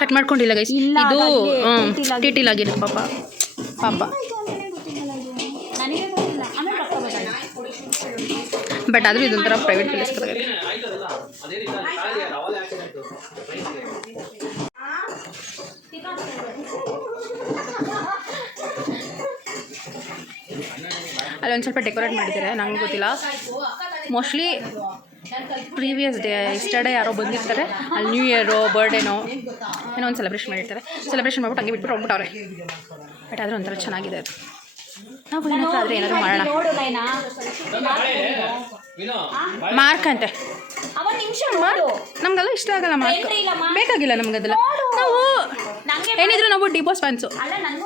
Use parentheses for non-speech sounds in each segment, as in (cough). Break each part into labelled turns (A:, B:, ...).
A: Cut ಮಾಡ್ಕೊಂಡಿಲ್ಲ guys ಇದು ಟಿಟಿಲ್ ಆಗಿದೆ ಪಾಪ. ಪಾಪ. ಬಟ್ ಆದರೂ ಇದೊಂಥರ ಪ್ರೈವೇಟ್ ಪ್ಲೇಸ್ ಅಲ್ಲೊಂದು ಸ್ವಲ್ಪ ಡೆಕೋರೇಟ್ ಮಾಡಿದ್ದಾರೆ? ನಂಗೆ ಗೊತ್ತಿಲ್ಲ. ಮೋಸ್ಟ್ಲಿ ಪ್ರೀವಿಯಸ್ ಡೇ ಎಸ್ಟರ್ಡೇ ಯಾರೋ ಬಂದಿರ್ತಾರೆ. ಅಲ್ಲಿ ನ್ಯೂ ಇಯರು ಬರ್ಡೇನೋ ಏನೋ ಒಂದು ಸೆಲೆಬ್ರೇಷನ್ ಮಾಡಿರ್ತಾರೆ. ಸೆಲೆಬ್ರೇಷನ್ ಮಾಡ್ಬಿಟ್ಟು ಹಂಗೆ ಬಿಟ್ಬಿಟ್ಟು ಹೋಗ್ಬಿಟ್ಟವ್ರೆ ಬಟ್ ಆದರೂ ಒಂಥರ ಚೆನ್ನಾಗಿದೆ ಅದು. ನಾವು ಏನಾದರೂ ಆದರೆ ಏನಾದರೂ ಮಾಡೋಣ. ಮಾರ್ಕ್ ಅಂತೆ. ನಮಗೆಲ್ಲ ಇಷ್ಟ ಆಗಲ್ಲ ಮಾರ್ಕ್? ಬೇಕಾಗಿಲ್ಲ ನಮ್ಗದೆಲ್ಲ. ನಾವು ಏನಿದ್ರು ನಾವು ಡಿಬೋಸ್ ಫ್ಯಾನ್ಸು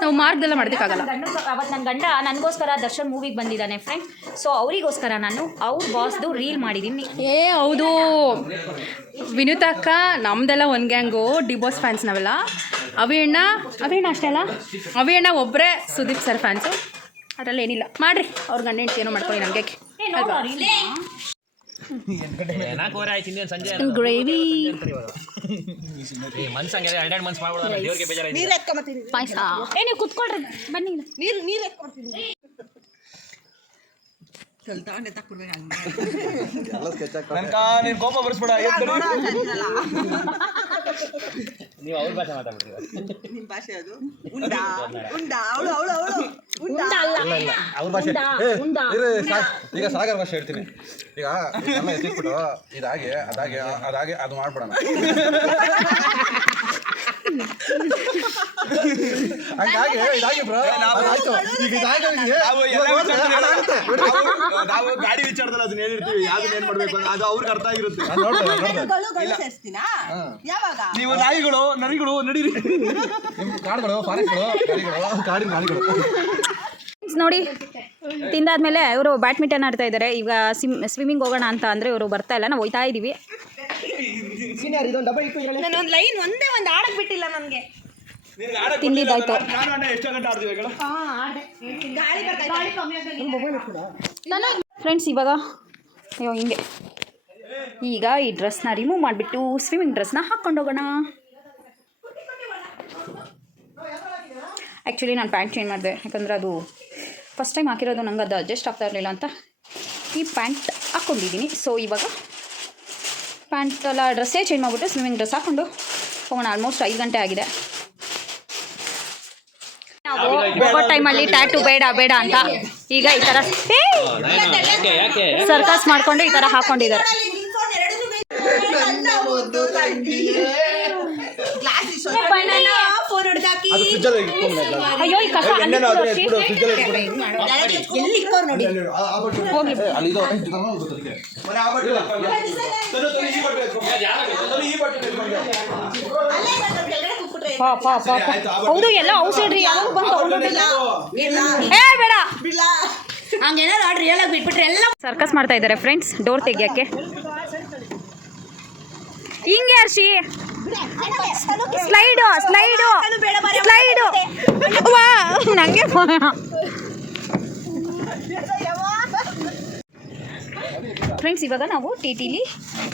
A: ನಾವು ಮಾರ್ಕ್ದೆಲ್ಲ ಮಾಡೋದಕ್ಕಾಗಲ್ಲ
B: ಗಂಡ ಅವತ್ತು ನನ್ನ ಗಂಡ ನನಗೋಸ್ಕರ ದರ್ಶನ್ ಮೂವಿಗೆ ಬಂದಿದ್ದಾನೆ ಫ್ರೆಂಡ್ ಸೊ ಅವರಿಗೋಸ್ಕರ ನಾನು ಅವ್ರ ಬಾಸ್ದು ರೀಲ್ ಮಾಡಿದ್ದೀನಿ.
A: ಏ ಹೌದು. ವಿನುತ ಅಕ್ಕ ನಮ್ದೆಲ್ಲ ಒಂದು ಗ್ಯಾಂಗು ಡಿಬೋಸ್ ಫ್ಯಾನ್ಸ್ ನಾವೆಲ್ಲ. ಅವಿಯಣ್ಣ ಅವಿಯಣ್ಣ ಅಷ್ಟೇ ಅಲ್ಲ? ಅವಿಯಣ್ಣ ಒಬ್ಬರೇ ಸುದೀಪ್ ಸರ್ ಫ್ಯಾನ್ಸು ಅದರಲ್ಲಿ ಏನಿಲ್ಲ. ಮಾಡ್ರಿ. ಅವ್ರ ಗಂಡ ಹೆಂಡ್ತಿ ಏನೋ ಮಾಡ್ಕೊಳ್ಳಿ ನಮಗೆ. ಅಲ್ವಾ
C: ನಾಲ್ಕೂವರೆ ಆಯ್ತು ಇನ್ನೇನು ಸಂಜೆ
A: ಗ್ರೇವಿ
C: ಮನ್ಸ್ ಹಂಗೆ ಎರಡೆರಡು ಮನ್ಸ್ ಮಾಡ್ಬಿಡೋಣ ದೇವ್ರಿಗೆ ಬೇಜಾರಾಯ್ತು
A: ಪಾಯಸ
B: ಏ ನೀವು ಕುತ್ಕೊಳ್ರಿ ಬನ್ನಿ
C: ನೀನು ಕೋಪ ಬರ್ಸ್ಬೇಡ ನೀವು ಅವ್ರ ಭಾಷೆ ಮಾತಾಡ್ಬಿಟ್ರಿ
D: ನಿಮ್ ಭಾಷೆ ಅದು? ಉಂಡ ಉಂಡ ಅವಳು ಅವಳು ಅವಳು. ಉಂಡ.
E: ಅವ್ರ ಭಾಷೆ. ಏ, ಇರು, ಸಾ- ಈಗ ಸಾಗರ್ ಭಾಷೆ ಹೇಳ್ತೀನಿ. ಈಗ ಎಲ್ಲ ಎತ್ತಿಟ್ಬಿಟ್ಟು ಇದಾಗೆ ಅದಾಗೆ ಅದಾಗೆ ಅದು ಮಾಡ್ಬಿಡೋಣ. (laughs) ಹಂಗಾಗಿ ಇದಾಗಿ ಬ್ರೋ ಈಗ ಇದಾಗಿ
C: ನಾವು ನಾವು ಗಾಡಿ ವಿಚಾರದಲ್ಲಿ ಅದನ್ನ ಹೇಳಿರ್ತೀವಿ. ಯಾವ್ದನ್ನ ಏನ್ ಮಾಡ್ಬೇಕು ಅಂತ ಅದು ಅವ್ರಿಗೆ ಅರ್ಥ ಆಗಿರುತ್ತೆ.
D: ಯಾವಾಗ?
C: ನೀವು ನಾಯಿಗಳು ನರಿಗಳು ನಡೀರಿ.
E: ನಿಮ್ ಕಾಡುಗಳು ಫಾರೆಸ್ಟ್ಗಳು ಕಾಡಿನ ನಾಯಿಗಳು.
B: ನೋಡಿ ತಿಂದಾದ್ಮೇಲೆ ಇವರು ಬ್ಯಾಡ್ಮಿಂಟನ್ ಆಡ್ತಾ ಇದ್ದಾರೆ ಈಗ ಸ್ವಿಮ್ಮಿಂಗ್ ಹೋಗೋಣ ಅಂತ ಅಂದ್ರೆ ಇವರು ಬರ್ತಾ ಇಲ್ಲ. ನಾವು ಹೋಯ್ತಾ ಇದ್ದೀವಿ
D: ನಾನೊಂದು ಲೈನ್ ಒಂದೇ ಒಂದು ನಾನು ಬಿಟ್ಟಿಲ್ಲ ಲೈನ್
B: ತಿಂದಿದ್ದಾಯ್ತು
C: ನಾನು ಎಷ್ಟು ಗಂಟೆ
D: ನನಗೆ ಬರ್ತಾ
B: ಫ್ರೆಂಡ್ಸ್ ಇವಾಗ ಅಯ್ಯೋ ಹಿಂಗೆ. ಈಗ ಈ ಡ್ರೆಸ್ನ ರಿಮೂವ್ ಮಾಡಿಬಿಟ್ಟು ಸ್ವಿಮ್ಮಿಂಗ್ ಡ್ರೆಸ್ನ ಹಾಕ್ಕೊಂಡು ಹೋಗೋಣ. ಆ್ಯಕ್ಚುಲಿ ನಾನು ಪ್ಯಾಂಟ್ ಚೇಂಜ್ ಮಾಡಿದೆ. ಯಾಕಂದರೆ ಅದು ಫಸ್ಟ್ ಟೈಮ್ ಹಾಕಿರೋದು ನಂಗೆ ಅದು ಅಡ್ಜಸ್ಟ್ ಆಗ್ತಾ ಇರಲಿಲ್ಲ ಅಂತ ಈ ಪ್ಯಾಂಟ್ ಹಾಕ್ಕೊಂಡಿದ್ದೀನಿ. ಸೊ ಇವಾಗ ಪ್ಯಾಂಟ್ ಎಲ್ಲ ಡ್ರೆಸ್ಸೇ ಚೇಂಜ್ ಮಾಡಿಬಿಟ್ಟು ಸ್ವಿಮ್ಮಿಂಗ್ ಡ್ರೆಸ್ ಹಾಕೊಂಡು ಹೋಗೋಣ. ಆಲ್ಮೋಸ್ಟ್ ಐದು ಗಂಟೆ ಆಗಿದೆ. ನಾವು ಹೋಗೋ ಟೈಮಲ್ಲಿ ಟ್ಯಾಟು ಬೇಡ ಬೇಡ ಅಂತ ಈಗ ಈ ಥರ ಸರ್ಕಸ್ ಮಾಡ್ಕೊಂಡು ಈ ಥರ ಹಾಕೊಂಡಿದ್ದಾರೆ.
E: ಅದು ಫ್ರಿಜ್ಜಲ್ಲಿ ಇಟ್ಕೊಂಡ್ಬಿಡು
B: ಅಯ್ಯೋ ಈ ಕಸ ಅಲ್ಲಿ
D: ಎಲ್ಲಿ ನೋಡಿ?
B: ಹೋಗ್ಲಿ
E: ಅಲ್ಲಿ ಇದು ಇದನ್ನ ಗೊತ್ತದಕ್ಕೆ
D: ಅಲ್ಲೇ ಬಂದು ಕೆಳಗಡೆ ಕೂತ್ಬಿಟ್ರೆ
B: ಪಾ ಪಾ ಪಾ ಪಾ. ಹೌದು ಎಲ್ಲ ಔಷಧಿ ರೀ ಯಾವಾಗ ಬಂದು ತಗೊಂಡೋಗಿಲ್ಲ ಏ ಬೇಡ.
D: ಬಿಡ್ಲಾ ಹಂಗೇನಾದ್ರು ಆರ್ಡ್ರ್ ಹೇಳಕ್ ಬಿಟ್ಬಿಟ್ರೆ ಎಲ್ಲ
B: ಸರ್ಕಸ್ ಮಾಡ್ತಾ ಇದ್ದಾರೆ ಫ್ರೆಂಡ್ಸ್ ಡೋರ್ ತೆಗಿಯಕ್ಕೆ. ಹಿಂಗೆ ಹರ್ಷಿ. Slide slide slide. ವಾ. ನಂಗೆ ಫ್ರೆಂಡ್ಸ್ ಇವಾಗ ನಾವು ಟಿ ಟಿಲಿ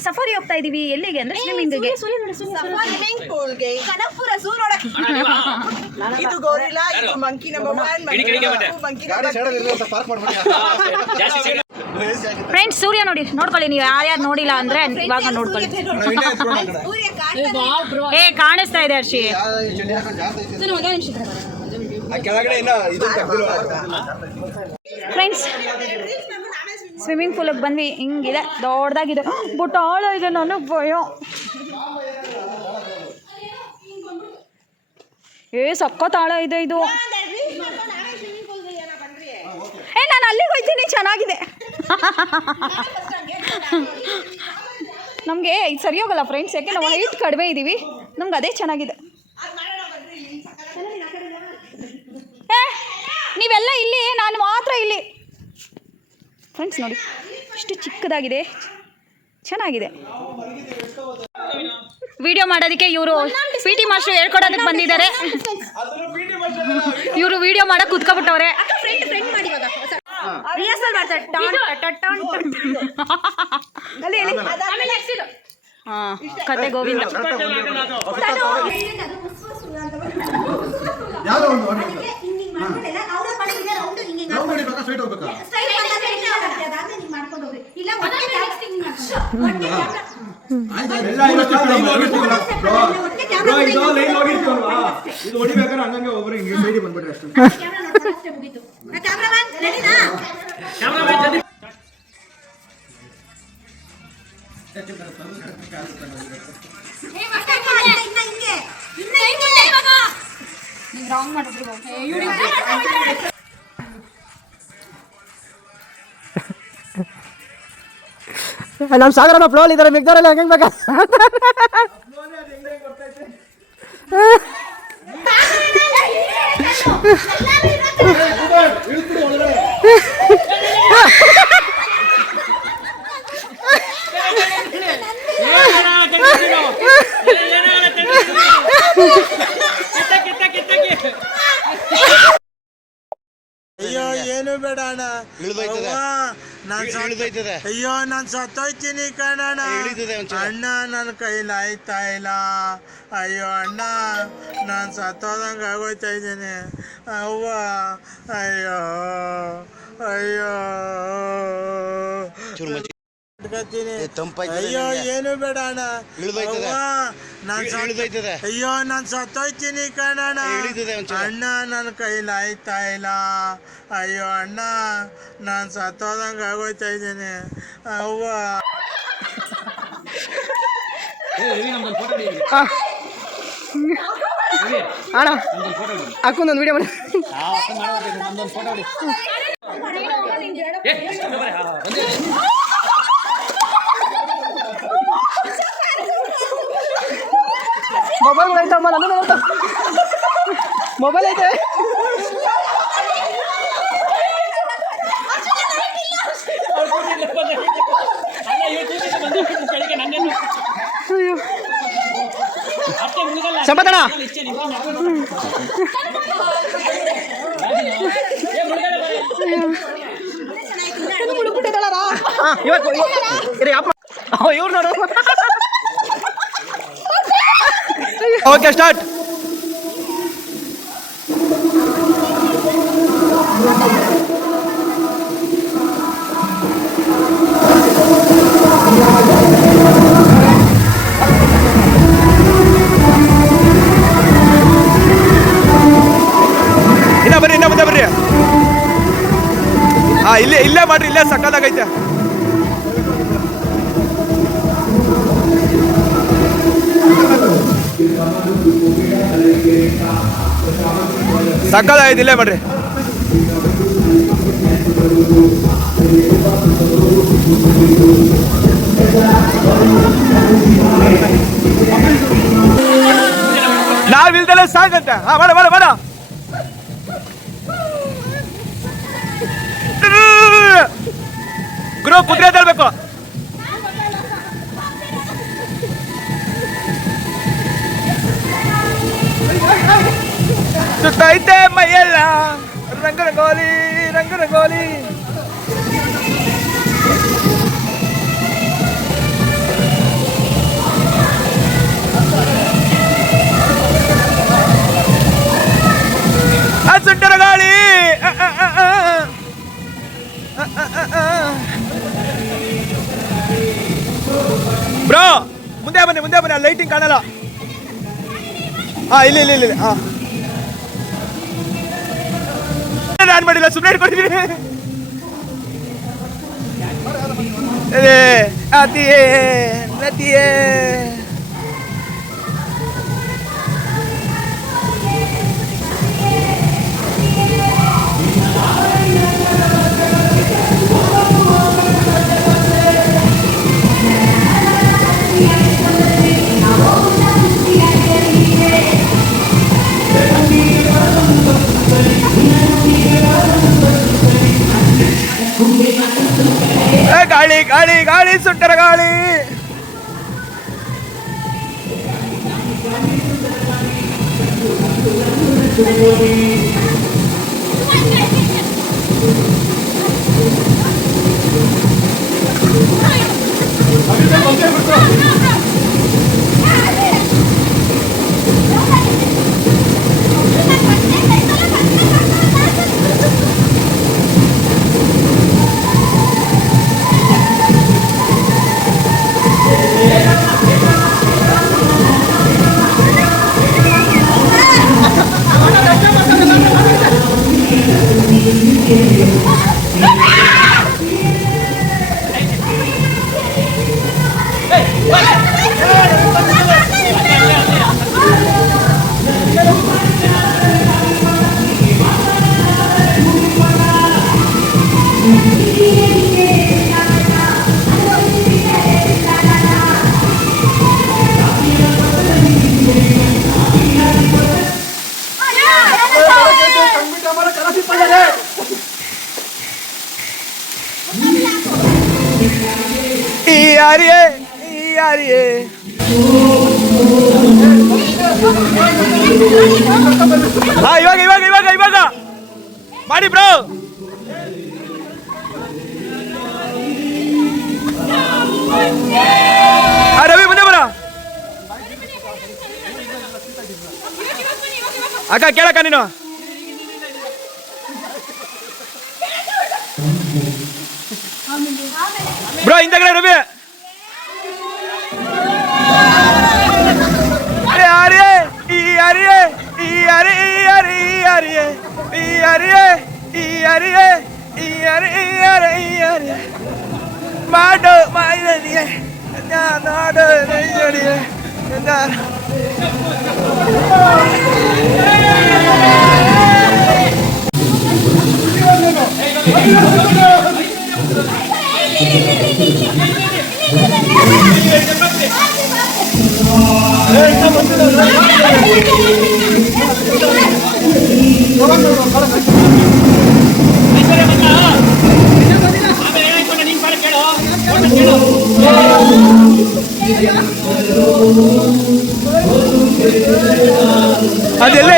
B: ಸಫಾರಿ ಹೋಗ್ತಾ ಇದೀವಿ. ಎಲ್ಲಿಗೆ ಅಂದ್ರೆ ಸ್ವಿಮ್ಮಿಂಗ್ಗೆ
D: ಸ್ವಿಮ್ಮಿಂಗ್ ಪೂಲ್ಗೆ ಕನಕಪುರ ಝೂ (laughs) ಇದು ಇದು ಮಂಕಿ ನಂಬರ್ ಮಂಕಿ
B: ಫ್ರೆಂಡ್ಸ್ (laughs) ಸೂರ್ಯ ನೋಡಿ. ನೋಡ್ಕೊಳ್ಳಿ ನೀವು ಯಾರ್ಯಾರು ನೋಡಿಲ್ಲ ಅಂದ್ರೆ ಇವಾಗ ನೋಡ್ಕೊಳ್ಳಿ. ಏ ಕಾಣಿಸ್ತಾ ಇದೆ ಹರ್ಷಿ.
C: ಕೆಳಗಡೆ
B: ಫ್ರೆಂಡ್ಸ್ ಸ್ವಿಮ್ಮಿಂಗ್ ಪೂಲಿಗೆ ಬಂದ್ವಿ. ಹಿಂಗಿದೆ ದೊಡ್ಡದಾಗಿದೆ. ಬಟ್ ಆಳ ಇದೆ ನನಗೆ ಭಯ. ಏ ಸಖತ್ ಆಳ ಇದೆ ಇದು. ಏ ನಾನು ಅಲ್ಲಿಗೆ ಹೋಗ್ತೀನಿ ಚೆನ್ನಾಗಿದೆ. ನಮಗೆ ಇದು ಸರಿ ಹೋಗಲ್ಲ ಫ್ರೆಂಡ್ಸ್ ಯಾಕೆ ನಾವು ಹೈಟ್ ಕಡಿಮೆ ಇದ್ದೀವಿ ನಮ್ಗೆ ಅದೇ ಚೆನ್ನಾಗಿದೆ. ಏ ನೀವೆಲ್ಲ ಇಲ್ಲಿ ನಾನು ಮಾತ್ರ ಇಲ್ಲಿ. ಫ್ರೆಂಡ್ಸ್ ನೋಡಿ ಇಷ್ಟು ಚಿಕ್ಕದಾಗಿದೆ. ಚೆನ್ನಾಗಿದೆ. ವಿಡಿಯೋ ಮಾಡೋದಕ್ಕೆ ಇವರು ಪಿ ಟಿ ಮಾಸ್ಟರ್ ಹೇಳ್ಕೊಡೋದಕ್ಕೆ ಬಂದಿದ್ದಾರೆ. ಇವರು ವಿಡಿಯೋ ಮಾಡಕ್ಕೆ ಕುತ್ಕೊಬಿಟ್ಟವ್ರೆ.
D: ರಿಹರ್ಸಲ್ ಮಾಡ್ತಾರೆ. ಟಾನ್.
B: ಅಲ್ಲಿ ಅಲ್ಲಿ ಹಾ ಕತೆ ಗೋವಿಂದ.
E: ಯಾವ್ದೋ ಒಂದು
F: ಇದೆ ಹಿಂಗಿಂಗ್
E: ಸ್ಟ್ರೈಟ್ ಹೋಗ್ಬೇಕಾ?
F: ಸ್ಟ್ರೈಟ್
G: ನಮ್ಮ ಸಾಗರನ ಫ್ಲೋಲ್ ಇದ್ದಾರೆ ಮಿಗ್ದವರೆಲ್ಲ ಹೆಂಗೆ ಬೇಕಾ
H: ಅಯ್ಯೋ ಏನು ಬೇಡ ಅಣ್ಣ ಅವ್ವ, ನಾನ್ ಅಯ್ಯೋ ನಾನು ಸತ್ತೋಯ್ತೀನಿ ಕಣಣ್ಣ. ಅಣ್ಣ ನನ್ನ ಕೈಲಿ ಆಯ್ತಾ ಇಲ್ಲ. ಅಯ್ಯೋ ಅಣ್ಣ ನಾನು ಸತ್ತೋದಂಗೆ ಆಗೋಯ್ತಾ ಇದ್ದೀನಿ. ಅವ್ವ ಅಯ್ಯೋ ಅಯ್ಯೋ. ಇಟ್ಕೊತೀನಿ. ಅಯ್ಯೋ ಏನು ಬೇಡ ಅಣ್ಣ. ನಾನ್ ಅಯ್ಯೋ ನಾನ್ ಸತ್ತೋಯ್ತೀನಿ ಕಣಣ್ಣ. ಅಣ್ಣ ನನ್ನ ಕೈಲಿ ಆಯ್ತಾ ಇಲ್ಲ. ಅಯ್ಯೋ ಅಣ್ಣ ನಾನ್ ಸತ್ತೋದಂಗ ಆಗೋಯ್ತಾ ಇದ್ದೀನಿ. ಅವ್ವ.
G: ಅಣ್ಣ ಹಾಕೊಂದೊಂದು ವಿಡಿಯೋ ಮಾಡಿ. ಮೊಬೈಲ್ ಐತಮ್ಮ ನನ್ನ ಮೊಬೈಲ್ ಐತೆ. ಸಂಪತಣ್ಣ ಹಾಂ ಇವತ್ತು ಇವ್ರು ನೋಡು. ಓಕೆ ಸ್ಟಾರ್ಟ್
C: ಇನ್ನ ಬರ್ರಿ ಇನ್ನ ಮುಂದೆ ಬರ್ರಿ. ಹಾ ಇಲ್ಲೇ ಇಲ್ಲೇ ಮಾಡ್ರಿ ಇಲ್ಲೇ ಸಕ್ಕದಾಗೈತೆ ಸಕ್ಕದಾಗೈತೆ ಇಲ್ಲೇ ಮಾಡ್ರಿ ನಾವಿಲ್ದಲೆ ಸಾಕಂತೆ ಹಾ ಮಾಡ ಮಾಡ ಮಾಡ ಗುರು ಕುದುರೆ ತಳ್ಬೇಕು ಸುತ್ತೈತೆ ರಂಗ ರಂಗೋಲಿ ರಂಗ ರಂಗೋಲಿ ಸುಂಟರ ಗಾಳಿ. ಬ್ರೋ, ಮುಂದೆ ಬನ್ನಿ ಮುಂದೆ ಬನ್ನಿ. ಲೈಟಿಂಗ್ ಕಾಣಲ್ಲ. ಹಾ ಇಲ್ಲ ಇಲ್ಲ ಇಲ್ಲ ಹಾ ನಾನು ಮಾಡಿಲ್ಲ ಸುಮ್ಮನೆ ಇಟ್ಕೊಂಡಿದ್ದೀನಿ ಅದೇ ಅತಿಯೇ காளி காளி காளி சுட்டுற காளி Thank you. ಯಾರಿಯೇ? ಯಾರಿಯೇ? ಹಾ, ಇವಾಗ ಇವಾಗ ಇವಾಗ ಇವಾಗ. ಮಾಡಿ ಬ್ರೋ. ರವಿ, ಮುಂದೆ ಬರ. ಅಕ್ಕ, ಕೇಳಕ್ಕ ನೀನು. ಬ್ರೋ, ಹಿಂದಗಡೆ ರವಿ. അറിയേ ഈ അറിയേ ഈ അറിയേ ഈ അറിയേ ഈ അറിയേ ഈ അറിയേ ഈ അറിയേ മാട് മായേ ഞാൻ നാട് ಅದೆಲ್ಲ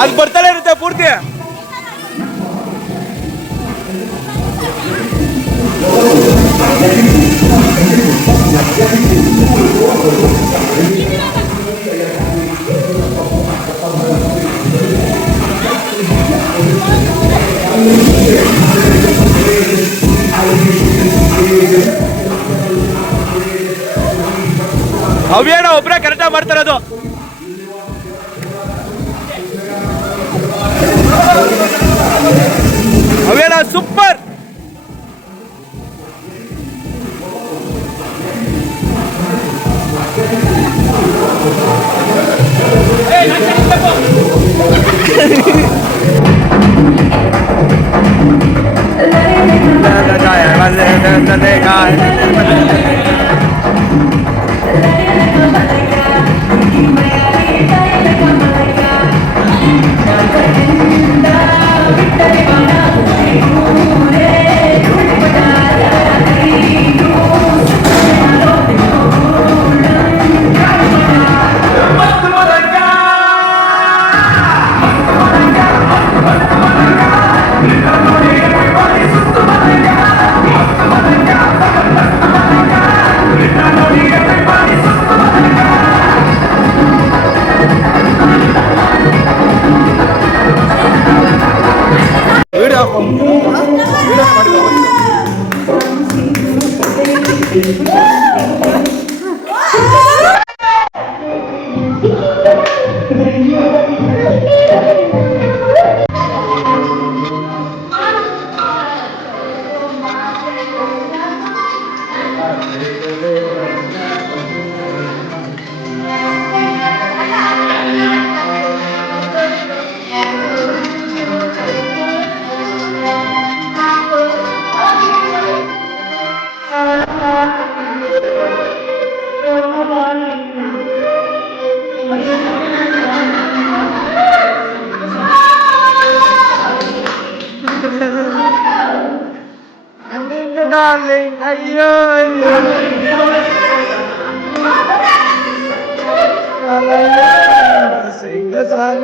C: ಅದು ಬರ್ತಾಳೆ ಇರುತ್ತೆ ಪೂರ್ತಿ Thank
B: you.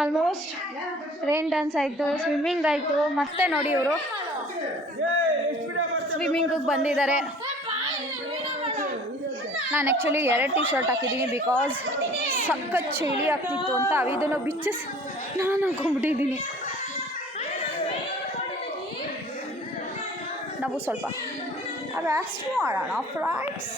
B: Almost rain dance ಆಯಿತು ಸ್ವಿಮ್ಮಿಂಗ್ ಆಯಿತು, ಮತ್ತೆ ನೋಡಿ ಇವರು. ಸ್ವಿಮ್ಮಿಂಗಿಗೆ ಬಂದಿದ್ದಾರೆ. ನಾನು ಆ್ಯಕ್ಚುಲಿ ಎರಡು ಟಿ ಶರ್ಟ್ ಹಾಕಿದ್ದೀನಿ ಬಿಕಾಸ್ ಸಖತ್ ಚಳಿ ಆಗ್ತಿತ್ತು ಅಂತ ಅವಿದನ್ನು ಬಿಚ್ಚಸ್ ನಾನು ಹಾಕೊಂಡ್ಬಿಟ್ಟಿದ್ದೀನಿ. ನಾವು ಸ್ವಲ್ಪ ರೆಸ್ಟ್ ಮಾಡೋಣ ಫ್ರೈಡ್ಸ್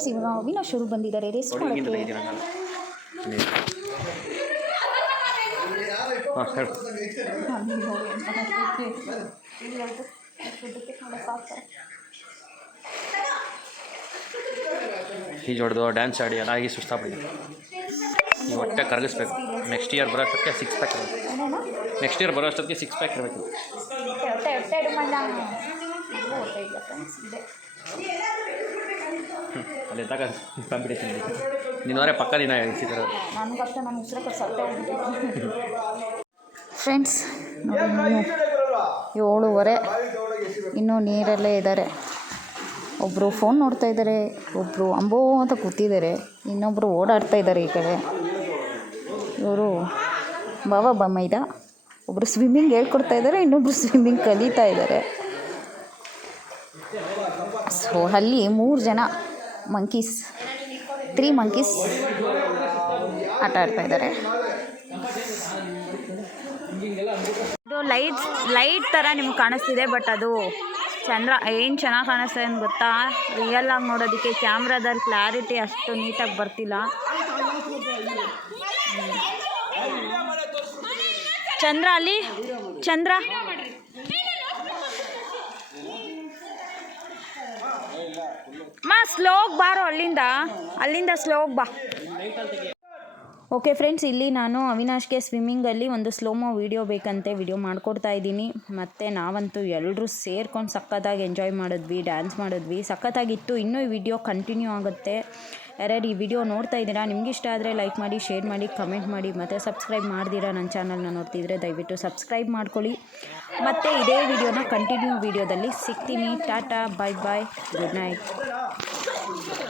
B: ಫ್ರೆಂಡ್ಸ್ ಇವಾಗ ಅವಿನಾಶ್ ಅವರು ಬಂದಿದ್ದಾರೆ. ರೆಸ್ಟ್ ಮಾಡೋಕ್ಕೆ.
I: ಈ ಹೊಡೆದು ಡ್ಯಾನ್ಸ್ ಆಡಿ ಎಲ್ಲ ಆಗಿ ಸುಸ್ತಾಗ್ಬಿಟ್ಟಿದೆ. ಈ ಹೊಟ್ಟೆ ಕರಗಿಸ್ಬೇಕು. ನೆಕ್ಸ್ಟ್ ಇಯರ್ ಬರೋ ಅಷ್ಟೊತ್ತಿಗೆ ಸಿಕ್ಸ್ ಪ್ಯಾಕ್ ಇರಬೇಕು. ನೆಕ್ಸ್ಟ್ ಇಯರ್ ಬರೋ ಅಷ್ಟೊತ್ತಿಗೆ ಸಿಕ್ಸ್ ಪ್ಯಾಕ್ ಇರಬೇಕು. ಅಲ್ಲಿ ತಗ ಕಾಂಪಿಟೇಷನ್ ಇದೆ ನೀನವರೇ ಪಕ್ಕ ದಿನ ಸಿಗ್ತಾರೆ
B: ನನಗಷ್ಟೇ ನಾನು ಫ್ರೆಂಡ್ಸ್ ಏಳುವರೆ, ಇನ್ನೂ ನೀರಲ್ಲೇ ಇದ್ದಾರೆ. ಒಬ್ಬರು ಫೋನ್ ನೋಡ್ತಾ ಇದ್ದಾರೆ ಒಬ್ಬರು ಅಂಬೋ ಅಂತ ಕೂತಿದ್ದಾರೆ ಇನ್ನೊಬ್ಬರು ಓಡಾಡ್ತಾ ಇದ್ದಾರೆ ಈ ಕಡೆ. ಇವರು ಬಾಬಾ ಬಮ್ಮೈದ ಒಬ್ಬರು ಸ್ವಿಮ್ಮಿಂಗ್ ಹೇಳ್ಕೊಡ್ತಾ ಇದ್ದಾರೆ ಇನ್ನೊಬ್ಬರು ಸ್ವಿಮ್ಮಿಂಗ್ ಕಲಿತಾ ಇದ್ದಾರೆ. ಸೊ ಅಲ್ಲಿ ಮೂರು ಜನ ಮಂಕೀಸ್ ತ್ರೀ ಮಂಕೀಸ್ ಆಟ ಆಡ್ತಾ ಇದ್ದಾರೆ. ಇದು ಲೈಟ್ ಲೈಟ್ ಥರ ನಿಮ್ಗೆ ಕಾಣಿಸ್ತಿದೆ ಬಟ್ ಅದು ಚಂದ್ರ, ಏನು ಚೆನ್ನಾಗಿ ಕಾಣಿಸ್ತದೆ ಅಂತ ಗೊತ್ತಾ? ರಿಯಲ್ ಆಗಿ ನೋಡೋದಕ್ಕೆ ಕ್ಯಾಮ್ರಾದಲ್ಲಿ ಕ್ಲಾರಿಟಿ ಅಷ್ಟು ನೀಟಾಗಿ ಬರ್ತಿಲ್ಲ. ಚಂದ್ರ ಅಲ್ಲಿ? ಚಂದ್ರ? ಸ್ಲೋಗ್ ಬಾರೋ ಅಲ್ಲಿಂದ. ಅಲ್ಲಿಂದ ಸ್ಲೋಗ್ ಬಾ. ಓಕೆ ಫ್ರೆಂಡ್ಸ್ ಇಲ್ಲಿ ನಾನು ಅವಿನಾಶ್ಗೆ ಸ್ವಿಮ್ಮಿಂಗಲ್ಲಿ ಒಂದು ಸ್ಲೋಮೋ ವೀಡಿಯೋ ಬೇಕಂತೆ ವಿಡಿಯೋ ಮಾಡಿಕೊಡ್ತಾ ಇದ್ದೀನಿ. ಮತ್ತು ನಾವಂತೂ ಎಲ್ಲರೂ ಸೇರ್ಕೊಂಡು ಸಖತ್ತಾಗಿ ಎಂಜಾಯ್ ಮಾಡಿದ್ವಿ ಡ್ಯಾನ್ಸ್ ಮಾಡಿದ್ವಿ. ಸಖತ್ತಾಗಿತ್ತು, ಇನ್ನೂ ಈ ವಿಡಿಯೋ ಕಂಟಿನ್ಯೂ ಆಗುತ್ತೆ. ಯಾರ್ಯಾರು ಈ ವಿಡಿಯೋ ನೋಡ್ತಾ ಇದ್ದೀರಾ, ನಿಮ್ಗೆ ಇಷ್ಟ ಆದರೆ ಲೈಕ್ ಮಾಡಿ ಶೇರ್ ಮಾಡಿ ಕಮೆಂಟ್ ಮಾಡಿ, ಮತ್ತು ಸಬ್ಸ್ಕ್ರೈಬ್ ಮಾಡ್ದಿರಾ ನನ್ನ ಚಾನಲ್ನ ನೋಡ್ತಿದ್ರೆ ದಯವಿಟ್ಟು ಸಬ್ಸ್ಕ್ರೈಬ್ ಮಾಡ್ಕೊಳ್ಳಿ. ಮತ್ತು ಇದೇ ವಿಡಿಯೋನ ಕಂಟಿನ್ಯೂ ವಿಡಿಯೋದಲ್ಲಿ ಸಿಗ್ತೀನಿ. Tata bye bye good night Thank you.